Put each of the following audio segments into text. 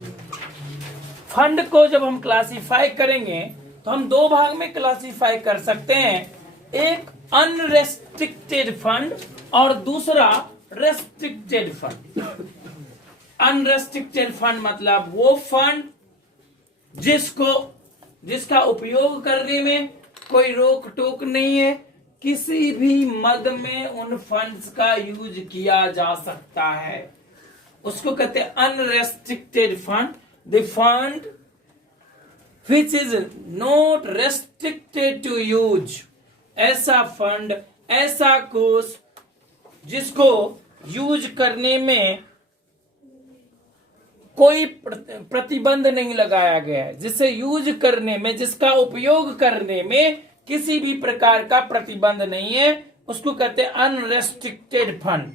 Fund को जब हम क्लासिफाई करेंगे तो हम दो भाग में क्लासिफाई कर सकते हैं, एक अनरेस्ट्रिक्टेड फंड और दूसरा रेस्ट्रिक्टेड फंड। अनरेस्ट्रिक्टेड फंड मतलब वो फंड जिसका उपयोग करने में कोई रोक टोक नहीं है, किसी भी मद में उन फंड्स का यूज किया जा सकता है, उसको कहते हैं unrestricted fund. The fund which is not restricted to use, ऐसा फंड, ऐसा कोष जिसको यूज करने में कोई प्रतिबंध नहीं लगाया गया है, जिसे यूज करने में, जिसका उपयोग करने में किसी भी प्रकार का प्रतिबंध नहीं है, उसको कहते हैं अनरेस्ट्रिक्टेड फंड।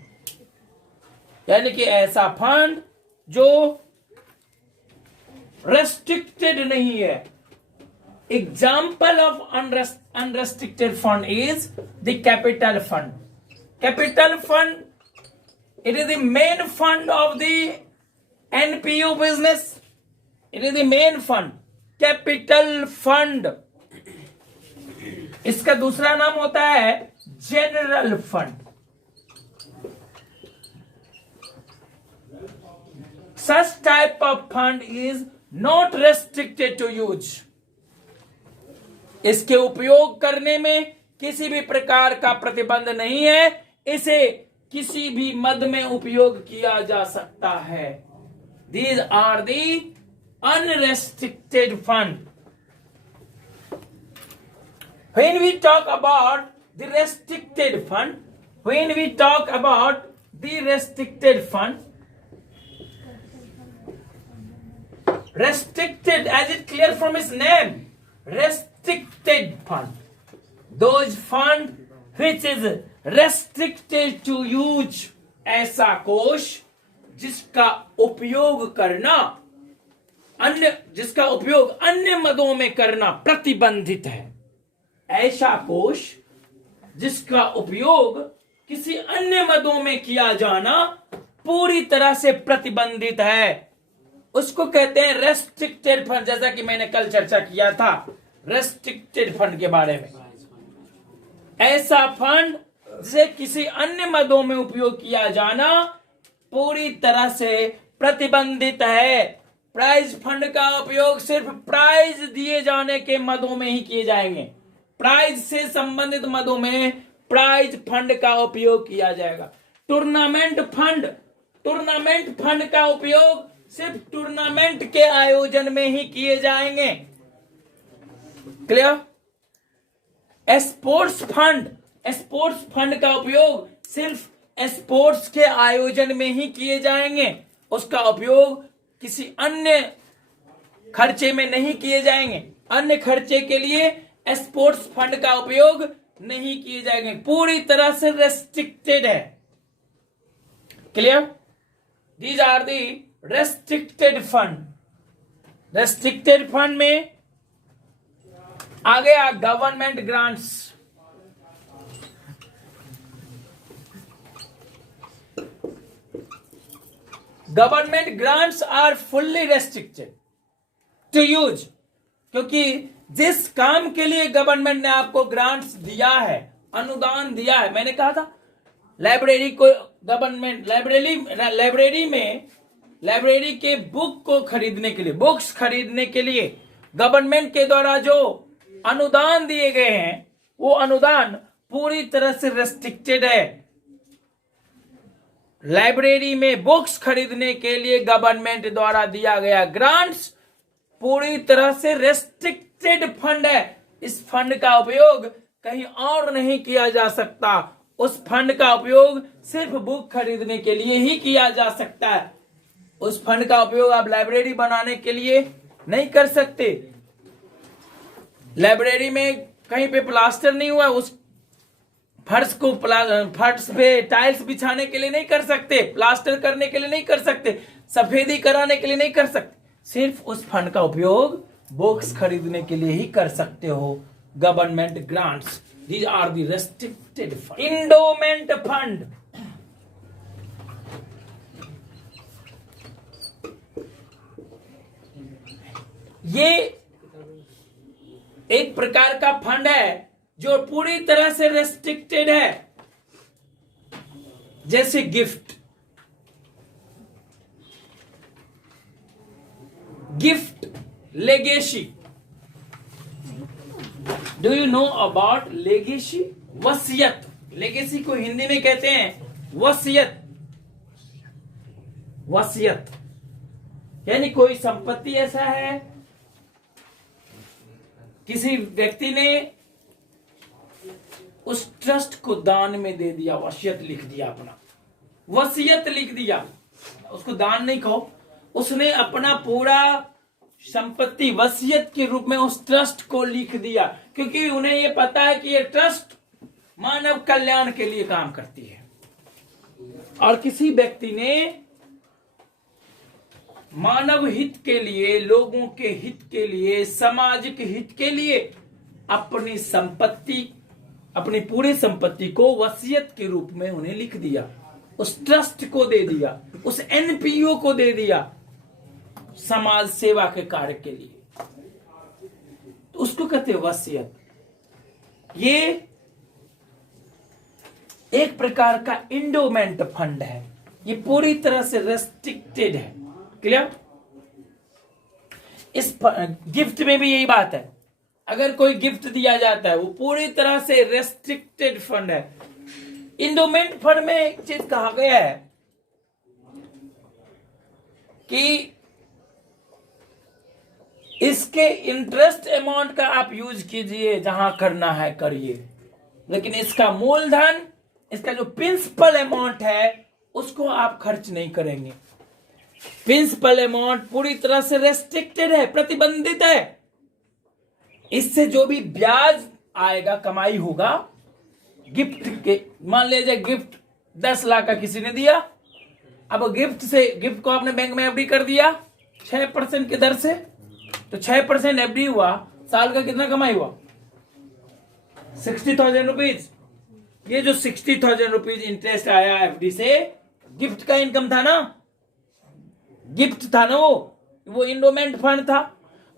यानी कि ऐसा फंड जो रेस्ट्रिक्टेड नहीं है। Example of unrestricted fund is the capital fund. Capital fund, it is the main fund of the NPO business, it is the main fund, capital fund. इसका दूसरा नाम होता है general fund. Such type of fund is not restricted to use. इसके उपयोग करने में किसी भी प्रकार का प्रतिबंध नहीं है, इसे किसी भी मद में उपयोग किया जा सकता है। These are the unrestricted fund. When we talk about the restricted fund, restricted, as it clear from its name, restricted fund, those fund which is restricted to use, ऐसा कोष जिसका उपयोग अन्य मदों में करना प्रतिबंधित है। ऐसा कोष जिसका उपयोग किसी अन्य मदों में किया जाना पूरी तरह से प्रतिबंधित है, उसको कहते हैं रेस्ट्रिक्टेड फंड। जैसा कि मैंने कल चर्चा किया था रेस्ट्रिक्टेड फंड के बारे में। ऐसा फंड जिसे किसी अन्य मदों में उपयोग किया जाना पूरी तरह से प्रतिबंधित है। प्राइज फंड का उपयोग सिर्फ प्राइज दिए जाने के मदों में ही किए जाएंगे। प्राइज से संबंधित मदों में प्राइज फंड का उपयोग किया जाएगा। टूर्नामेंट फंड का उपयोग सिर्फ टूर्नामेंट के आयोजन में ही किए जाएंगे। क्लियर? स्पोर्ट्स फंड का उपयोग सिर्फ स्पोर्ट्स के आयोजन में ही किए जाएंगे, उसका उपयोग किसी अन्य खर्चे में नहीं किए जाएंगे। अन्य खर्चे के लिए स्पोर्ट्स फंड का उपयोग नहीं किए जाएंगे, पूरी तरह से रेस्ट्रिक्टेड है। Clear? These are the restricted fund. Restricted fund में आ गया government grants. Government grants are fully restricted to use, क्योंकि जिस काम के लिए गवर्नमेंट ने आपको ग्रांट्स दिया है, अनुदान दिया है, मैंने कहा था लाइब्रेरी को गवर्नमेंट लाइब्रेरी के बुक्स खरीदने के लिए गवर्नमेंट के द्वारा जो अनुदान दिए गए हैं, वो अनुदान पूरी तरह से रेस्ट्रिक्टेड है। लाइब्रेरी में बुक्स खरीदने के लिए गवर्नमेंट द्वारा दिया गया ग्रांट्स पूरी तरह से रेस्ट्रिक्टेड फंड है। इस फंड का उपयोग कहीं और नहीं किया जा सकता। उस फंड का उपयोग सिर्फ बुक खरीदने के लिए ही किया जा सकता है। उस फंड का उपयोग आप लाइब्रेरी बनाने के लिए नहीं कर सकते। लाइब्रेरी में कहीं पे प्लास्टर नहीं हुआ, उस फर्श पे टाइल्स बिछाने के लिए नहीं कर सकते, प्लास्टर करने के लिए नहीं कर सकते, सफेदी कराने के लिए नहीं कर सकते। सिर्फ उस फंड का उपयोग बुक्स खरीदने के लिए ही कर सकते हो। Government grants, these are the restricted fund. Endowment fund, ये एक प्रकार का फंड है जो पूरी तरह से रेस्ट्रिक्टेड है, जैसे gift. Legacy, do you know about legacy? वसीयत। लेगेसी को हिंदी में कहते हैं वसीयत। वसीयत यानी कोई संपत्ति ऐसा है, किसी व्यक्ति ने उस ट्रस्ट को दान में दे दिया, वसीयत लिख दिया, अपना वसीयत लिख दिया, उसको दान नहीं कहो, उसने अपना पूरा संपत्ति वसीयत के रूप में उस ट्रस्ट को लिख दिया, क्योंकि उन्हें यह पता है कि यह ट्रस्ट मानव कल्याण के लिए काम करती है। और किसी व्यक्ति ने मानव हित के लिए, लोगों के हित के लिए, सामाजिक हित के लिए अपनी संपत्ति, अपनी पूरी संपत्ति को वसीयत के रूप में उन्हें लिख दिया, उस ट्रस्ट को दे दिया, उस एनपीओ को दे दिया समाज सेवा के कार्य के लिए, तो उसको कहते हैं वसीयत। ये एक प्रकार का इंडोमेंट फंड है, ये पूरी तरह से रेस्ट्रिक्टेड है। क्लियर? इस गिफ्ट में भी यही बात है, अगर कोई गिफ्ट दिया जाता है वो पूरी तरह से रेस्ट्रिक्टेड फंड है। इंडोमेंट फंड में एक चीज कहा गया है कि इसके इंटरेस्ट अमाउंट का आप यूज कीजिए, जहां करना है करिए, लेकिन इसका मूलधन, इसका जो प्रिंसिपल अमाउंट है उसको आप खर्च नहीं करेंगे। प्रिंसिपल अमाउंट पूरी तरह से रेस्ट्रिक्टेड है, प्रतिबंधित है। इससे जो भी ब्याज आएगा, कमाई होगा गिफ्ट के, मान लीजिए गिफ्ट 10 लाख का किसी ने दिया, अब गिफ्ट को आपने बैंक में एफडी कर दिया 6% की दर से, तो 6% एफडी हुआ, साल का कितना कमाई हुआ? 60,000 रुपीज। ये जो 60,000 रुपीज इंटरेस्ट आया एफडी से, गिफ्ट का इनकम था ना, गिफ्ट था ना, वो इंडोमेंट फंड था।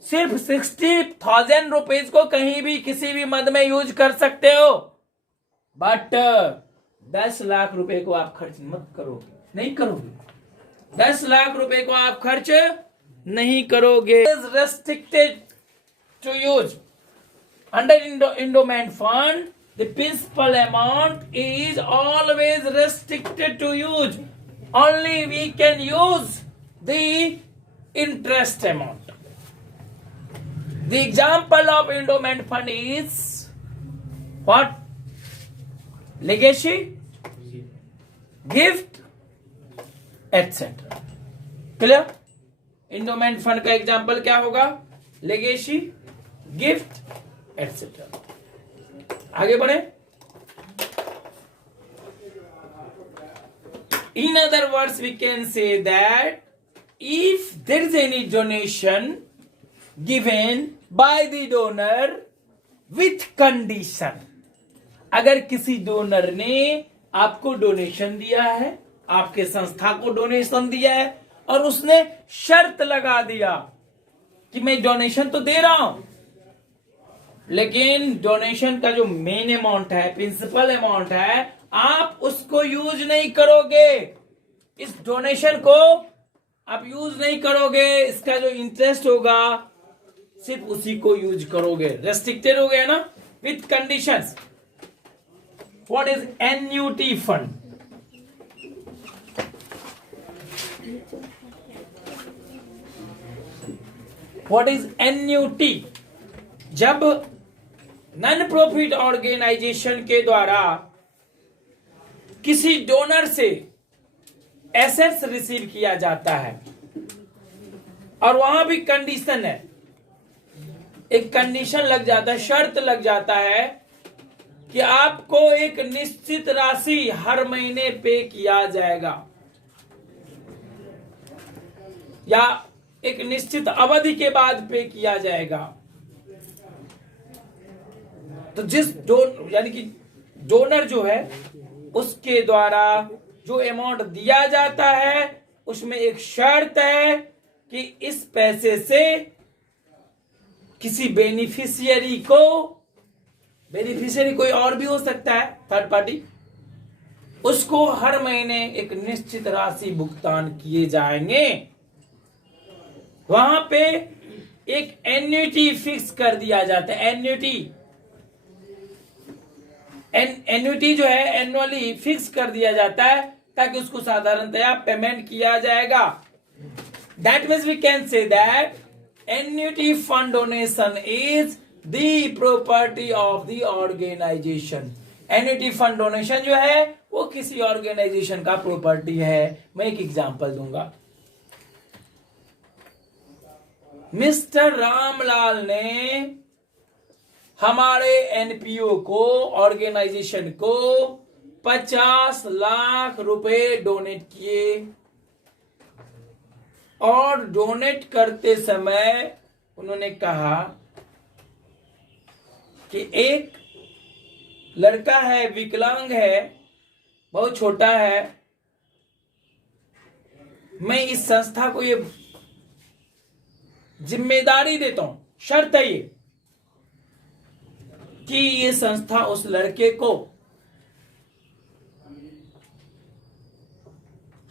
सिर्फ 60,000 रुपीज को कहीं भी किसी भी मद में यूज कर सकते हो, बट 10 लाख रुपए को आप खर्च मत करोगे, नहीं करोगे। 10 लाख रुपए को आप खर्च नहीं करोगे। Restricted to use under endowment fund, the principal amount is always restricted to use, only we can use the interest amount. The example of endowment fund is what? Legacy, gift, etc. Clear? Endowment fund का example क्या होगा? Legacy, gift, etc. आगे बढ़े। In other words, we can say that if there is any donation given by the donor with condition, अगर किसी donor ने आपको donation दिया है, आपके संस्था को डोनेशन दिया है, और उसने शर्त लगा दिया कि मैं डोनेशन तो दे रहा हूं, लेकिन डोनेशन का जो मेन अमाउंट है, प्रिंसिपल अमाउंट है, आप उसको यूज नहीं करोगे। इस डोनेशन को आप यूज नहीं करोगे, इसका जो इंटरेस्ट होगा सिर्फ उसी को यूज करोगे। रेस्ट्रिक्टेड हो गया ना, with conditions. What is annuity fund? What is annuity? जब नॉन प्रॉफिट ऑर्गेनाइजेशन के द्वारा किसी डोनर से एसेट्स रिसीव किया जाता है, और वहां भी कंडीशन है, एक कंडीशन लग जाता है, शर्त लग जाता है कि आपको एक निश्चित राशि हर महीने पे किया जाएगा, या एक निश्चित अवधि के बाद पे किया जाएगा। तो यानी कि डोनर जो है उसके द्वारा जो अमाउंट दिया जाता है उसमें एक शर्त है कि इस पैसे से किसी बेनिफिशियरी को, बेनिफिशियरी कोई और भी हो सकता है, थर्ड पार्टी, उसको हर महीने एक निश्चित राशि भुगतान किए जाएंगे। वहां पे एक एन्युटी फिक्स कर दिया जाता है। एन्युटी जो है एनुअली फिक्स कर दिया जाता है ताकि उसको साधारणतया पेमेंट किया जाएगा। That means we can say that annuity fund donation is the property of the organisation. Annuity fund donation जो है वो किसी ऑर्गेनाइजेशन का प्रॉपर्टी है। मैं एक एग्जांपल दूंगा। मिस्टर रामलाल ने हमारे एनपीओ को, ऑर्गेनाइजेशन को 50 लाख रुपए डोनेट किए और डोनेट करते समय उन्होंने कहा कि एक लड़का है, विकलांग है, बहुत छोटा है, मैं इस संस्था को ये जिम्मेदारी देता हूं, शर्त है ये कि ये संस्था उस लड़के को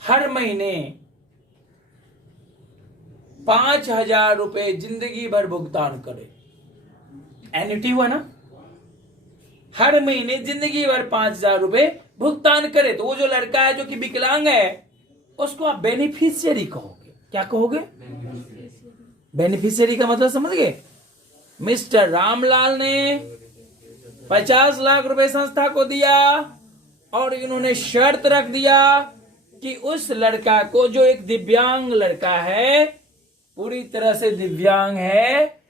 हर महीने 5,000 रुपए जिंदगी भर भुगतान करे। एन्युटी हुआ ना, हर महीने जिंदगी भर 5,000 रुपए भुगतान करे। तो वो जो लड़का है जो कि विकलांग है उसको आप बेनिफिशियरी कहोगे। क्या कहोगे? बेनिफिशियरी का मतलब समझ गए? मिस्टर रामलाल ने 50 लाख रुपए संस्था को दिया और इन्होंने शर्त रख दिया कि उस लड़का को, जो एक दिव्यांग लड़का है, पूरी तरह से दिव्यांग है,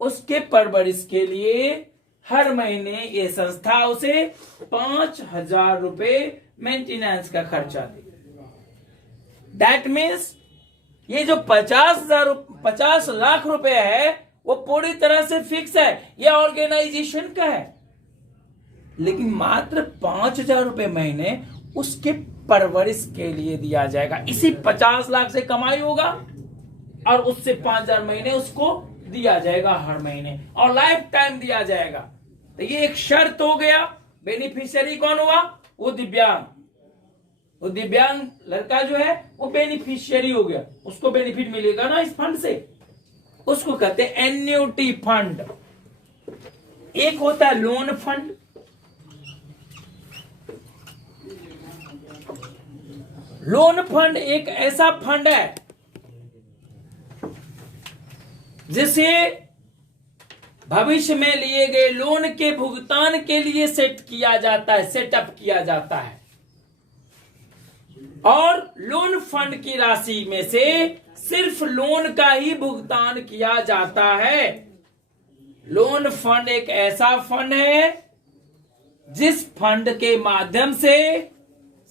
उसके परवरिश के लिए हर महीने ये संस्था उसे 5,000 रुपए मेंटेनेंस का खर्चा दे। दैट मीन्स ये जो 50 लाख रुपए है वो पूरी तरह से फिक्स है, ये ऑर्गेनाइजेशन का है, लेकिन मात्र 5,000 रुपए महीने उसके परवरिश के लिए दिया जाएगा। इसी 50 लाख से कमाई होगा और उससे 5,000 महीने उसको दिया जाएगा हर महीने, और लाइफ टाइम दिया जाएगा। तो ये एक शर्त हो गया। बेनिफिशियरी कौन हुआ? वो दिव्यांग, वो दिव्यांग लड़का जो है वो बेनिफिशियरी हो गया, उसको बेनिफिट मिलेगा ना इस फंड से। उसको कहते हैं एन्युटी फंड। एक होता है लोन फंड, लोन फंड एक ऐसा फंड है जिसे भविष्य में लिए गए लोन के भुगतान के लिए सेटअप किया जाता है, और लोन फंड की राशि में से सिर्फ लोन का ही भुगतान किया जाता है। लोन फंड एक ऐसा फंड है जिस फंड के माध्यम से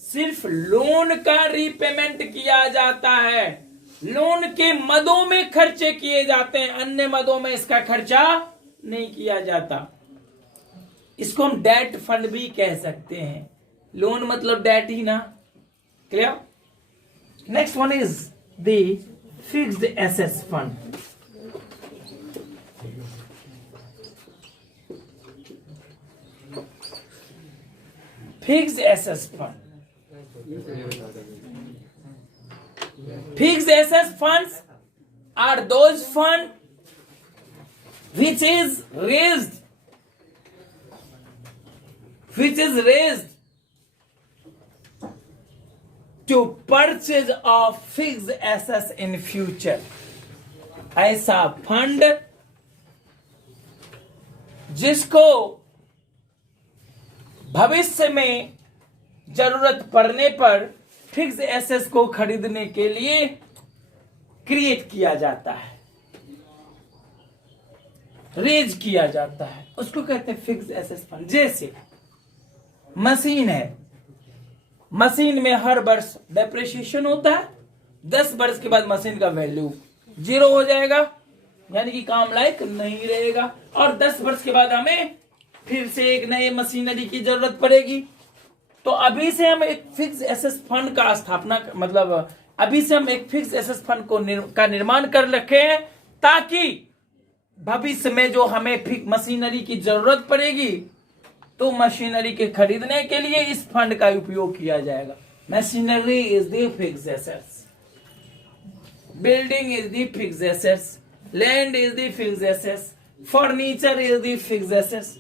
सिर्फ लोन का रीपेमेंट किया जाता है। लोन के मदों में खर्चे किए जाते हैं, अन्य मदों में इसका खर्चा नहीं किया जाता। इसको हम डेट फंड भी कह सकते हैं। लोन मतलब डेट ही ना। Clear? Next one is the fixed assets fund. Fixed assets fund, fixed assets funds are those funds which is raised to purchase of fixed assets in future। ऐसा fund जिसको भविष्य में जरूरत पड़ने पर फिक्स एसेट्स को खरीदने के लिए क्रिएट किया जाता है, रेज किया जाता है, उसको कहते हैं फिक्स एसेट्स फंड। जैसे मशीन है, मशीन में हर वर्ष डेप्रिसिएशन होता है, 10 वर्ष के बाद मशीन का वैल्यू 0 हो जाएगा, यानी कि काम लायक नहीं रहेगा, और 10 वर्ष के बाद हमें फिर से एक नई मशीनरी की जरूरत पड़ेगी। तो अभी से हम एक फिक्स एसेट्स फंड का स्थापना, मतलब अभी से हम एक फिक्स एसेट्स फंड का निर्माण कर रखे हैं, ताकि भविष्य में जो हमें मशीनरी की जरूरत पड़ेगी तो मशीनरी के खरीदने के लिए इस फंड का उपयोग किया जाएगा। Machinery is the fixed assets, building is the fixed assets, land is the fixed assets, furniture is the fixed assets.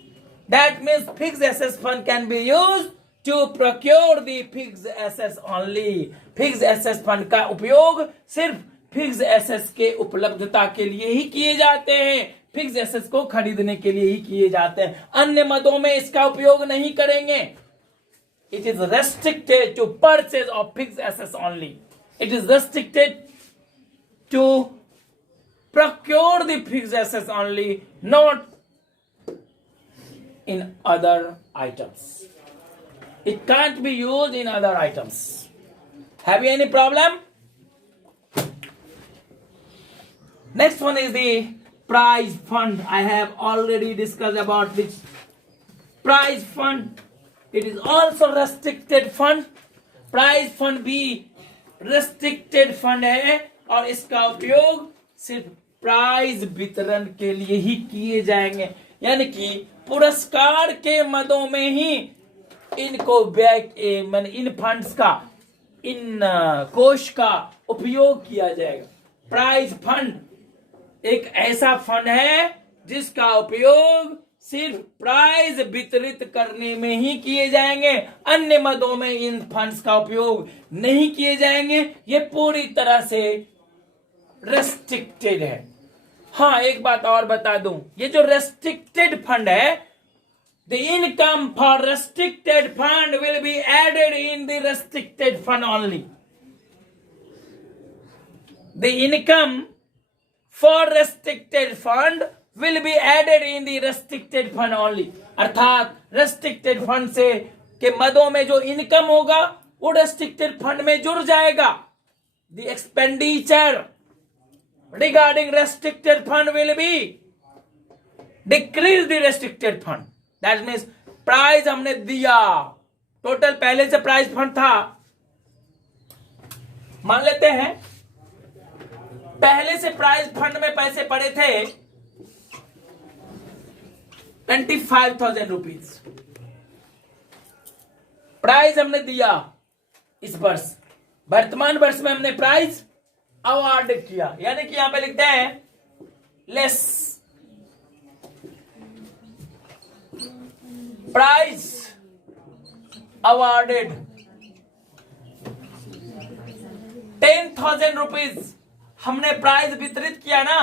That means fixed assets fund can be used to procure the fixed assets only. Fixed assets fund का उपयोग सिर्फ fixed assets के उपलब्धता के लिए ही किए जाते हैं, फिक्स्ड एसेट्स को खरीदने के लिए ही किए जाते हैं, अन्य मदों में इसका उपयोग नहीं करेंगे। It is restricted to purchase of fixed assets only. It is restricted to procure the fixed assets only, not in other items. It can't be used in other items. Have you any problem? Next one is the prize fund. I have already discussed about which prize fund. It is also restricted fund. Prize fund भी restricted fund है और इसका उपयोग सिर्फ prize वितरण के लिए ही किए जाएंगे, यानी कि पुरस्कार के मदों में ही इनको इन फंड्स का, इन कोष का उपयोग किया जाएगा। प्राइज फंड एक ऐसा फंड है जिसका उपयोग सिर्फ प्राइज वितरित करने में ही किए जाएंगे, अन्य मदों में इन फंड्स का उपयोग नहीं किए जाएंगे। ये पूरी तरह से रेस्ट्रिक्टेड है। हाँ, एक बात और बता दूं, ये जो रेस्ट्रिक्टेड फंड है, the income for restricted fund will be added in the restricted fund only. The income for restricted fund will be added in the restricted fund only. अर्थात restricted fund से के मदों में जो इनकम होगा वो restricted fund में जुड़ जाएगा। The expenditure regarding restricted fund will be decrease the restricted fund. That means prize हमने दिया, टोटल पहले से प्राइज फंड था, मान लेते हैं पहले से प्राइज फंड में पैसे पड़े थे 25,000 रुपीज, प्राइज हमने दिया इस वर्ष, वर्तमान वर्ष में हमने प्राइज अवार्ड किया, यानी कि यहां पे लिखते हैं लेस प्राइज अवार्डेड 10,000 रुपीज हमने प्राइज वितरित किया ना।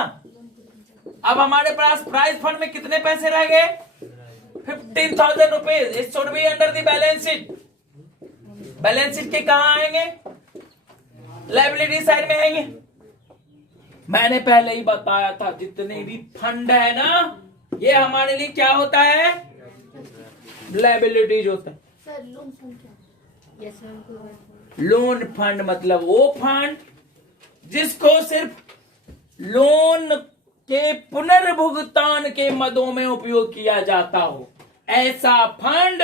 अब हमारे पास प्राइज फंड में कितने पैसे रह गए? 15,000 rupees. It should be under the balance sheet. Balance sheet के कहां आएंगे? लायबिलिटी साइड में आएंगे। मैंने पहले ही बताया था, जितने भी फंड है ना, ये हमारे लिए क्या होता है? लायबिलिटीज होता है। सर, लोन फंड क्या? Yes ma'am. लोन फंड मतलब वो फंड जिसको सिर्फ लोन के पुनर्भुगतान के मदों में उपयोग किया जाता हो, ऐसा फंड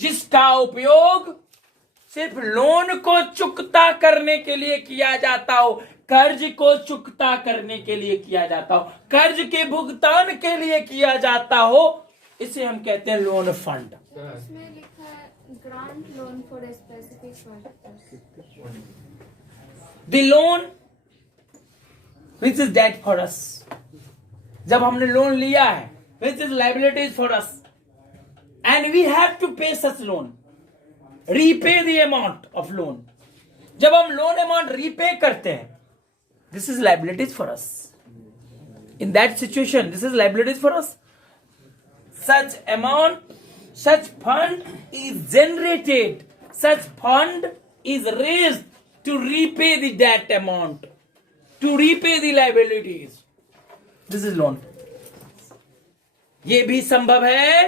जिसका उपयोग सिर्फ लोन को चुकता करने के लिए किया जाता हो, कर्ज को चुकता करने के लिए किया जाता हो, कर्ज के भुगतान के लिए किया जाता हो, इसे हम कहते हैं लोन फंड। इसमें लिखा है grant loan for specific purpose. The loan which is debt for us, जब हमने लोन लिया है, which is liabilities for us and we have to pay such loan, repay the amount of loan. जब हम loan amount repay करते हैं, this is liabilities for us. In that situation this is liabilities for us. Such amount, such fund is generated, such fund is raised to repay the debt amount, to repay the liabilities. This is loan. ये भी संभव है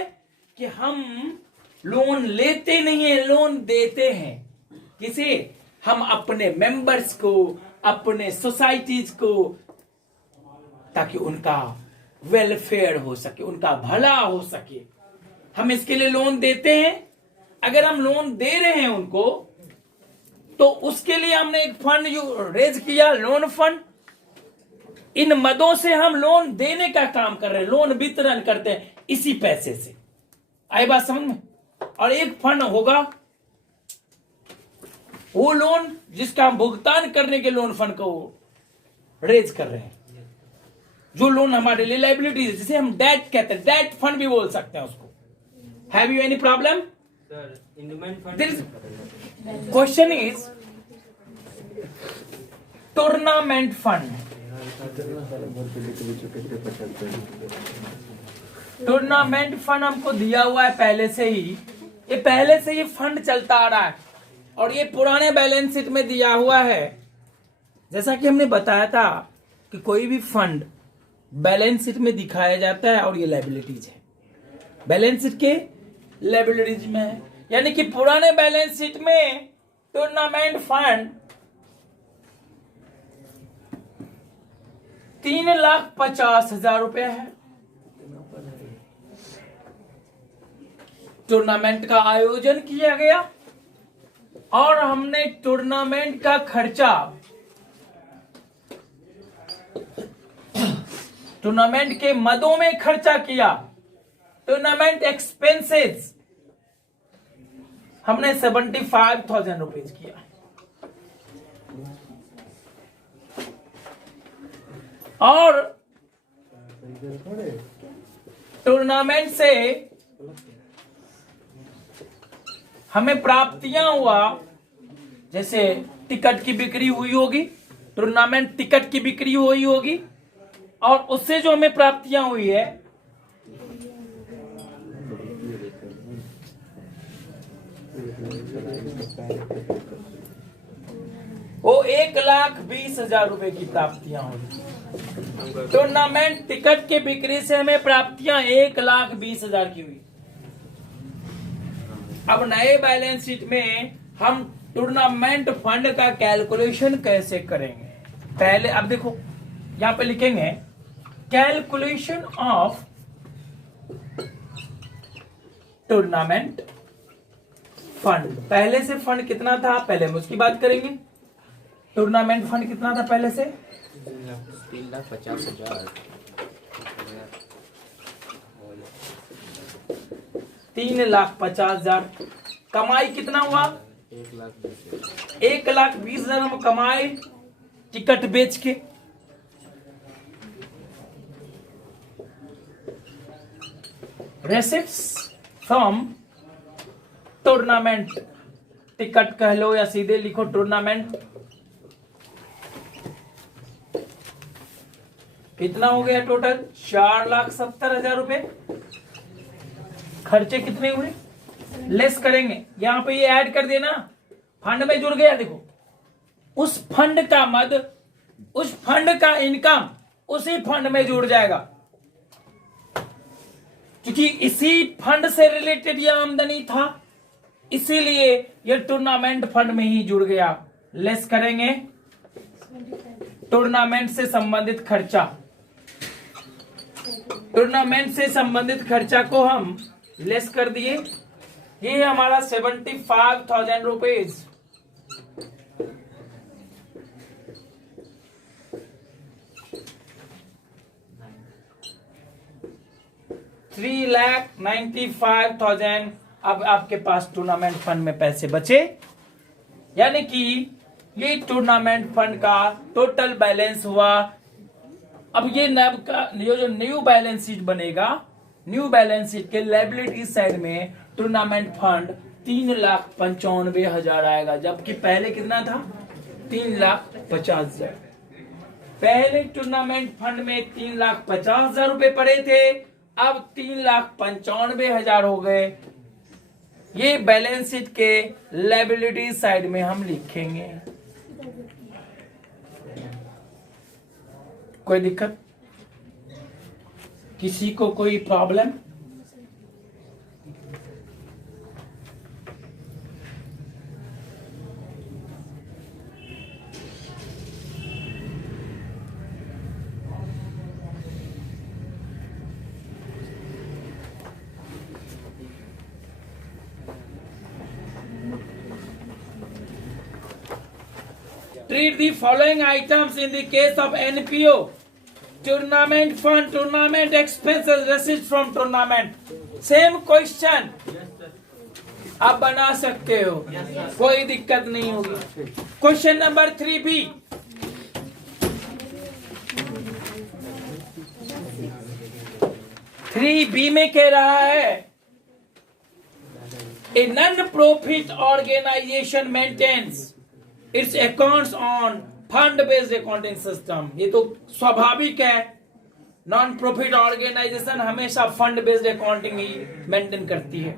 कि हम loan लेते नहीं है, loan देते हैं। किसे? हम अपने मेंबर्स को, अपने सोसाइटीज को, ताकि उनका वेलफेयर हो सके, उनका भला हो सके, हम इसके लिए लोन देते हैं। अगर हम लोन दे रहे हैं उनको, तो उसके लिए हमने एक फंड रेज किया, लोन फंड। इन मदों से हम लोन देने का काम कर रहे हैं, लोन वितरण करते हैं इसी पैसे से। आई बात समझ में? और एक फंड होगा वो लोन जिसका हम भुगतान करने के लोन फंड को रेज कर रहे हैं, जो लोन हमारे लिए लाइबिलिटी है, जिसे हम डेट कहते हैं, डेट फंड भी बोल सकते हैं उसको। Have you any problem? Sir endowment fund question is tournament fund. Tournament fund हमको दिया हुआ है पहले से ही, ये पहले से ही फंड चलता आ रहा है और ये पुराने बैलेंस शीट में दिया हुआ है। जैसा कि हमने बताया था कि कोई भी फंड बैलेंस शीट में दिखाया जाता है और ये लायबिलिटीज है, बैलेंस शीट के लायबिलिटीज में है। यानी कि पुराने बैलेंस शीट में टूर्नामेंट फंड 3,50,000 रुपया है। टूर्नामेंट का आयोजन किया गया और हमने टूर्नामेंट का खर्चा, टूर्नामेंट के मदों में खर्चा किया। टूर्नामेंट एक्सपेंसेस हमने 75,000 रुपीज किया। और टूर्नामेंट से हमें प्राप्तियां हुआ, जैसे टिकट की बिक्री हुई होगी, टूर्नामेंट टिकट की बिक्री हुई होगी और उससे जो हमें प्राप्तियां हुई है वो 1,20,000 रुपए की प्राप्तियां हुई। टूर्नामेंट टिकट के बिक्री से हमें प्राप्तियां 1,20,000 की हुई। अब नए बैलेंस शीट में हम टूर्नामेंट फंड का कैलकुलेशन कैसे करेंगे? पहले अब देखो यहां पे लिखेंगे कैलकुलेशन ऑफ टूर्नामेंट फंड। पहले से फंड कितना था पहले हम उसकी बात करेंगे। टूर्नामेंट फंड कितना था पहले से? 3,50,000। 3,50,000। कमाई कितना हुआ? 1,20,000 हम कमाए टिकट बेच के। रेसिप्ट्स फ्रॉम टूर्नामेंट, टिकट कह लो या सीधे लिखो टूर्नामेंट। कितना हो गया टोटल? 4,70,000 रुपए। खर्चे कितने हुए? लेस करेंगे, यहां पे ये ऐड कर देना, फंड में जुड़ गया। देखो उस फंड का मद, उस फंड का इनकम उसी फंड में जुड़ जाएगा, क्योंकि इसी फंड से रिलेटेड यह आमदनी था, इसीलिए यह टूर्नामेंट फंड में ही जुड़ गया। लेस करेंगे टूर्नामेंट से संबंधित खर्चा। टूर्नामेंट से संबंधित खर्चा को हम लेस कर दिए। ये हमारा 75,000 रुपीज। 3,95,000 अब आपके पास टूर्नामेंट फंड में पैसे बचे। यानी कि ये टूर्नामेंट फंड का टोटल बैलेंस हुआ। अब ये जो न्यू बैलेंस शीट बनेगा, न्यू बैलेंस शीट के लायबिलिटी साइड में टूर्नामेंट फंड 3,95,000 आएगा, जबकि पहले कितना था? 3,50,000। पहले टूर्नामेंट फंड में 3,50,000 रुपए पड़े थे, अब 3,95,000 हो गए। ये बैलेंस शीट के लायबिलिटी साइड में हम लिखेंगे। कोई दिक्कत? किसी को कोई problem? Treat the following items in the case of NPO tournament fund, tournament expenses received from tournament, same question आप बना सकते हो, कोई दिक्कत नहीं होगी। क्वेश्चन नंबर 3B, 3B में कह रहा है a non profit organisation maintains its accounts on fund based accounting system. ये तो स्वाभाविक है, नॉन प्रॉफिट ऑर्गेनाइजेशन हमेशा फंड बेस्ड अकाउंटिंग ही मेंटेन करती है।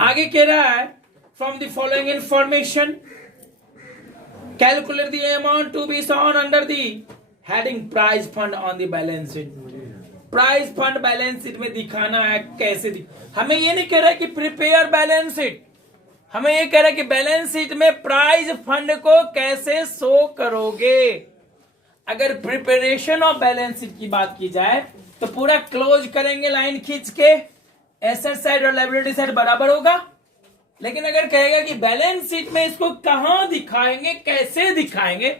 आगे कह रहा है from the following information calculate the amount to be shown under the heading prize fund on the balance sheet. Prize fund balance sheet में दिखाना है, कैसे हमें ये नहीं कह रहा है कि प्रिपेयर बैलेंस शीट, हमें ये कह रहा है कि बैलेंस शीट में प्राइज फंड को कैसे शो करोगे। अगर प्रिपरेशन ऑफ बैलेंस शीट की बात की जाए तो पूरा क्लोज करेंगे लाइन खींच के, एसेट साइड और लायबिलिटी साइड बराबर होगा। लेकिन अगर कहेगा कि बैलेंस शीट में इसको कहां दिखाएंगे, कैसे दिखाएंगे,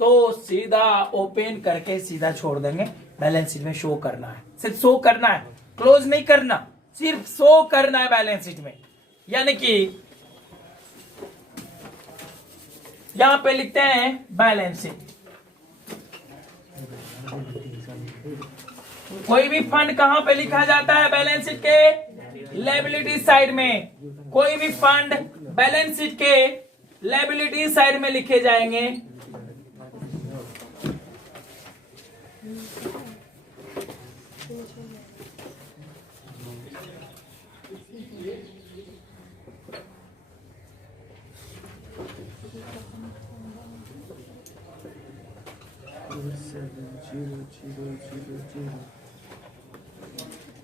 तो सीधा ओपन करके सीधा छोड़ देंगे। बैलेंस शीट में शो करना है, सिर्फ शो करना है, क्लोज नहीं करना, सिर्फ शो करना है बैलेंस शीट में। यानी कि यहां पे लिखते हैं बैलेंस शीट। कोई भी फंड कहां पे लिखा जाता है? बैलेंस शीट के लायबिलिटी साइड में। कोई भी फंड बैलेंस शीट के लायबिलिटी साइड में लिखे जाएंगे।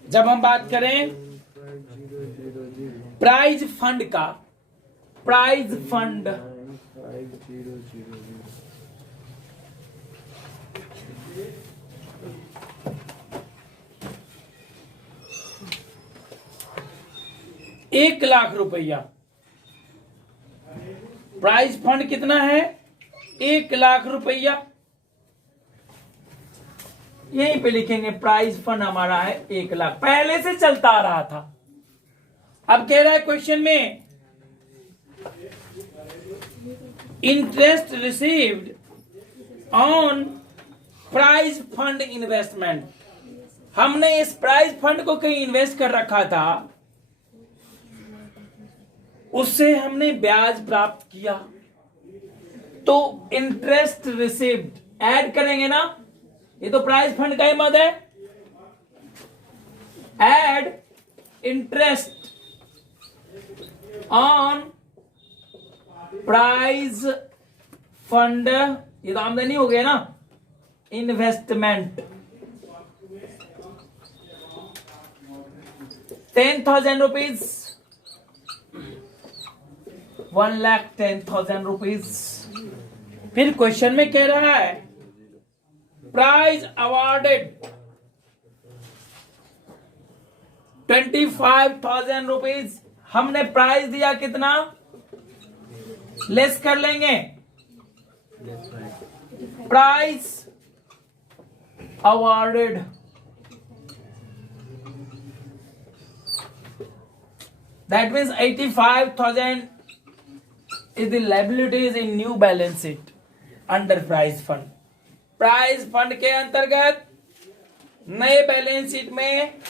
जब हम बात करें प्राइज फंड का, प्राइज फंड ₹1,00,000, प्राइज फंड कितना है? ₹1,00,000। यहीं पे लिखेंगे प्राइज फंड हमारा है 1,00,000, पहले से चलता आ रहा था। अब कह रहा है क्वेश्चन में interest received on prize fund investment. हमने इस प्राइज फंड को कहीं इन्वेस्ट कर रखा था, उससे हमने ब्याज प्राप्त किया, तो इंटरेस्ट रिसीव्ड ऐड करेंगे ना, ये तो प्राइज फंड का ही मद है। Add interest on prize fund, ये तो आमदनी हो गया ना, इन्वेस्टमेंट। 10,000 rupees, 1,10,000 rupees. फिर क्वेश्चन में कह रहा है प्राइज अवॉर्डेड 25,000 रुपीज। हमने प्राइज दिया कितना? लेस कर लेंगे, prize awarded that means 85,000 is the liabilities in new balance sheet under prize fund। Prize fund के अंतर्गत नए बैलेंस शीट में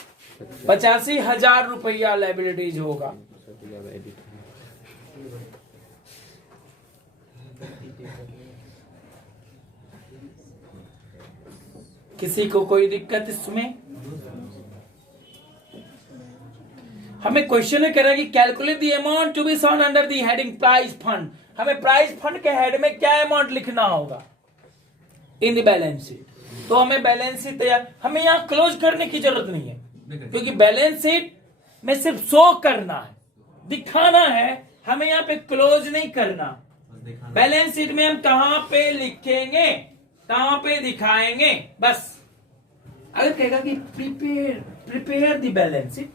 85,000 रुपया लायबिलिटीज होगा। किसी को कोई दिक्कत इसमें? हमें क्वेश्चन में कह रहा है कि calculate the amount to be shown under the heading prize fund. हमें प्राइज फंड के हेड में क्या अमाउंट लिखना होगा इन द बैलेंस शीट। तो हमें बैलेंस शीट तैयार, हमें यहाँ क्लोज करने की जरूरत नहीं है, क्योंकि बैलेंस शीट में सिर्फ शो करना है, दिखाना है, हमें यहाँ पे क्लोज नहीं करना। बैलेंस शीट में हम कहां पे लिखेंगे, कहां पे दिखाएंगे, बस। अगर कहेगा कि प्रिपेयर द बैलेंस शीट,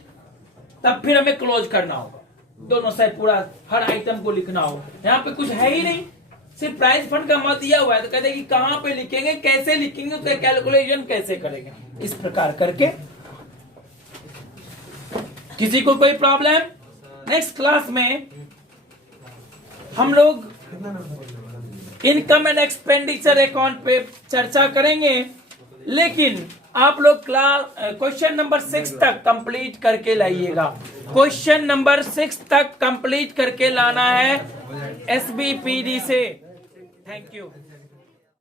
तब फिर हमें क्लोज करना होगा, दोनों साइड पूरा हर आइटम को लिखना होगा। यहाँ पे कुछ है ही नहीं, सिर्फ प्राइज फंड का मत दिया हुआ है तो कहते हैं कि कहां पे लिखेंगे, कैसे लिखेंगे, उसका कैलकुलेशन कैसे करेंगे, इस प्रकार करके। किसी को कोई प्रॉब्लम? नेक्स्ट क्लास में हम लोग इनकम एंड एक्सपेंडिचर अकाउंट पे चर्चा करेंगे, लेकिन आप लोग क्लास क्वेश्चन नंबर 6 तक कंप्लीट करके लाइएगा। क्वेश्चन नंबर 6 तक कंप्लीट करके लाना है SBPD से। Thank you.